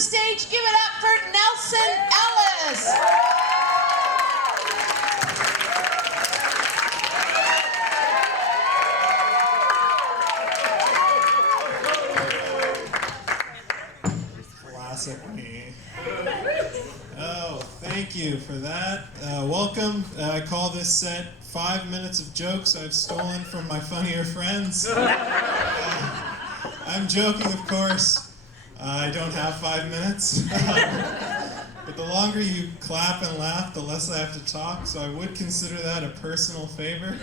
the stage. Give it up for Nelson Ellis. Classic me. Oh, thank you for that. Welcome. I call this set 5 minutes of jokes I've stolen from my funnier friends. I'm joking, of course. I don't have 5 minutes. But the longer you clap and laugh, the less I have to talk, so I would consider that a personal favor.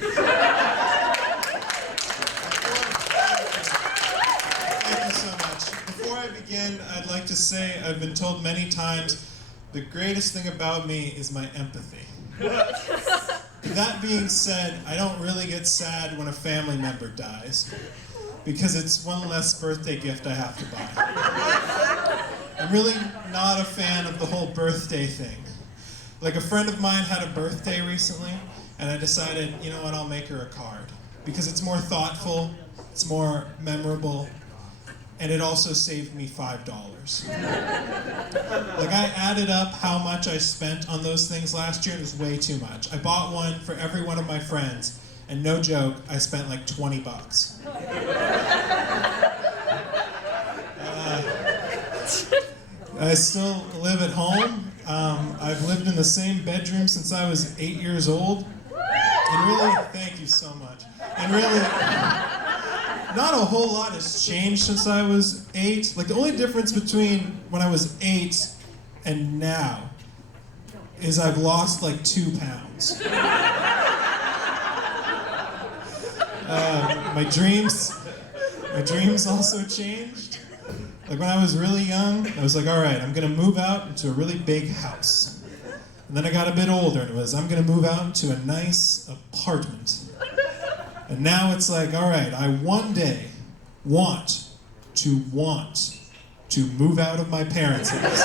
Thank you so much. Before I begin, I'd like to say I've been told many times the greatest thing about me is my empathy. That being said, I don't really get sad when a family member dies, because it's one less birthday gift I have to buy. I'm really not a fan of the whole birthday thing. Like, a friend of mine had a birthday recently, and I decided, you know what, I'll make her a card. Because it's more thoughtful, it's more memorable, and it also saved me $5. Like, I added up how much I spent on those things last year, and it was way too much. I bought one for every one of my friends, and no joke, I spent like 20 bucks. I still live at home. I've lived in the same bedroom since I was 8 years old. And really, thank you so much. And really, not a whole lot has changed since I was 8. Like, the only difference between when I was 8 and now is I've lost like 2 pounds. My dreams also changed. Like, when I was really young, I was like, all right, I'm gonna move out into a really big house. And then I got a bit older, and it was, I'm gonna move out into a nice apartment. And now it's like, all right, I one day want to move out of my parents' house.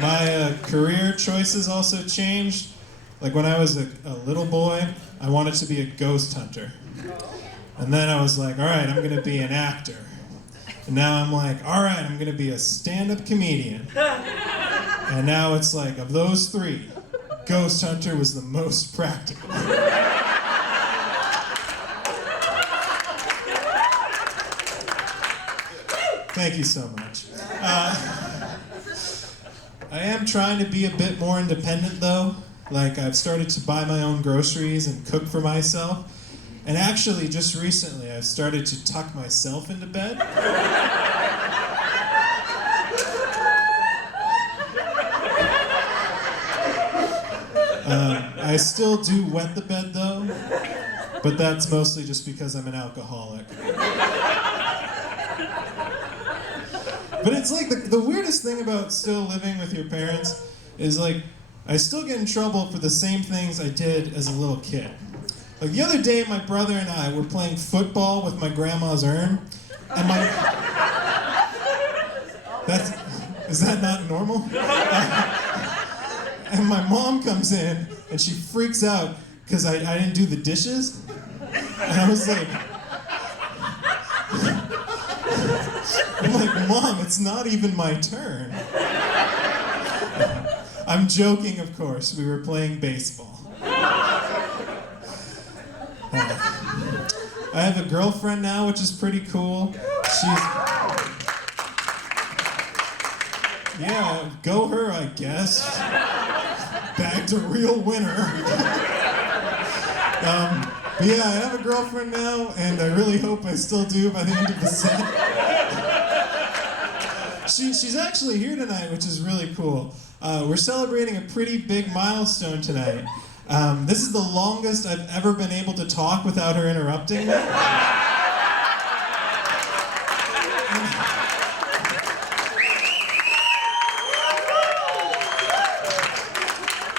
My career choices also changed. Like, when I was a little boy, I wanted to be a ghost hunter. And then I was like, all right, I'm gonna be an actor. And now I'm like, all right, I'm gonna be a stand-up comedian. And now it's like, of those 3, ghost hunter was the most practical. Thank you so much. I am trying to be a bit more independent, though. Like, I've started to buy my own groceries and cook for myself. And actually, just recently, I've started to tuck myself into bed. I still do wet the bed, though. But that's mostly just because I'm an alcoholic. But it's like, the weirdest thing about still living with your parents is, like, I still get in trouble for the same things I did as a little kid. Like, the other day, my brother and I were playing football with my grandma's urn, and is that not normal? And my mom comes in, and she freaks out because I didn't do the dishes. And I was like, Mom, it's not even my turn. I'm joking, of course. We were playing baseball. I have a girlfriend now, which is pretty cool. Yeah, go her, I guess. Bagged a real winner. But yeah, I have a girlfriend now, and I really hope I still do by the end of the set. She's actually here tonight, which is really cool. We're celebrating a pretty big milestone tonight. This is the longest I've ever been able to talk without her interrupting me.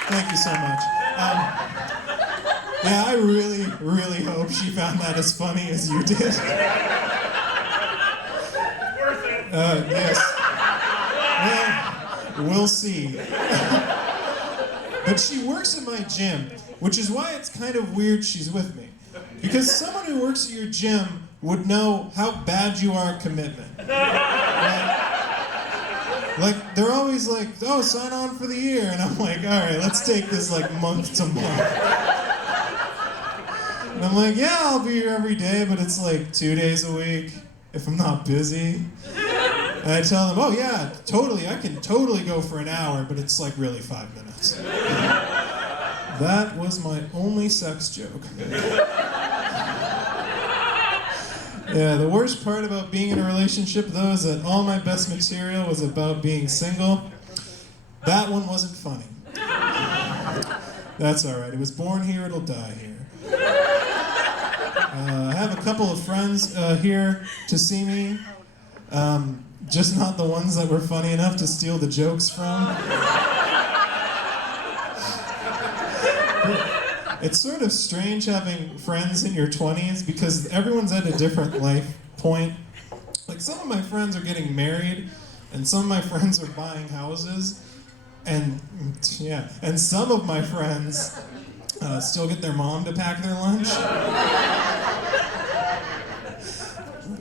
Thank you so much. Yeah, I really, really hope she found that as funny as you did. Yes. Well, we'll see. But she works at my gym, which is why it's kind of weird she's with me. Because someone who works at your gym would know how bad you are at commitment. Like, they're always like, oh, sign on for the year. And I'm like, all right, let's take this like month to month. And I'm like, yeah, I'll be here every day, but it's like 2 days a week if I'm not busy. And I tell them, oh yeah, totally, I can totally go for an hour, but it's like really 5 minutes. That was my only sex joke. Yeah, the worst part about being in a relationship, though, is that all my best material was about being single. That one wasn't funny. That's all right. It was born here, it'll die here. I have a couple of friends here to see me, just not the ones that were funny enough to steal the jokes from. It's sort of strange having friends in your 20s because everyone's at a different life point. Like, some of my friends are getting married, and some of my friends are buying houses, and yeah, and some of my friends still get their mom to pack their lunch.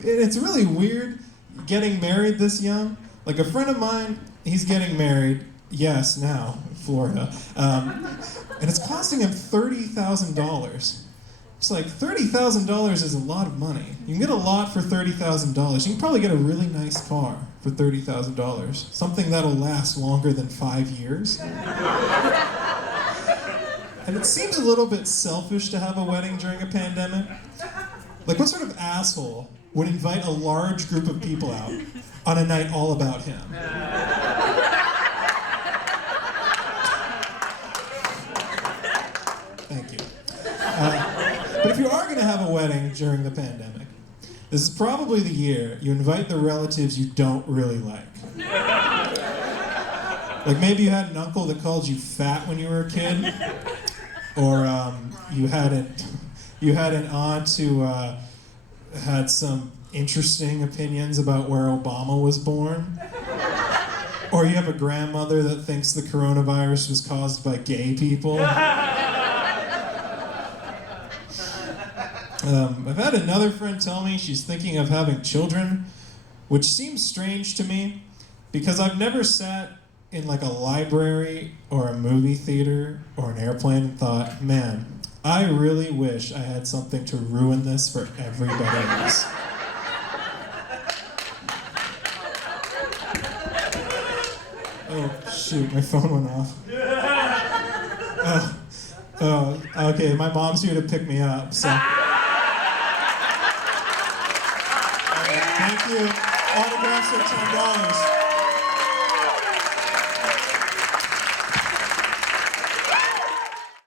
It's really weird getting married this young. Like, a friend of mine, he's getting married, yes, now, Florida. And it's costing him $30,000. It's like, $30,000 is a lot of money. You can get a lot for $30,000. You can probably get a really nice car for $30,000. Something that'll last longer than 5 years. And it seems a little bit selfish to have a wedding during a pandemic. Like, what sort of asshole would invite a large group of people out on a night all about him? Thank you. But if you are going to have a wedding during the pandemic, this is probably the year you invite the relatives you don't really like. Like, maybe you had an uncle that called you fat when you were a kid, or you had an aunt who had some interesting opinions about where Obama was born. Or you have a grandmother that thinks the coronavirus was caused by gay people. I've had another friend tell me she's thinking of having children, which seems strange to me because I've never sat in like a library or a movie theater or an airplane and thought, man, I really wish I had something to ruin this for everybody else. Oh, shoot, my phone went off. Oh, okay, my mom's here to pick me up, so. Thank you. Autographs are $10.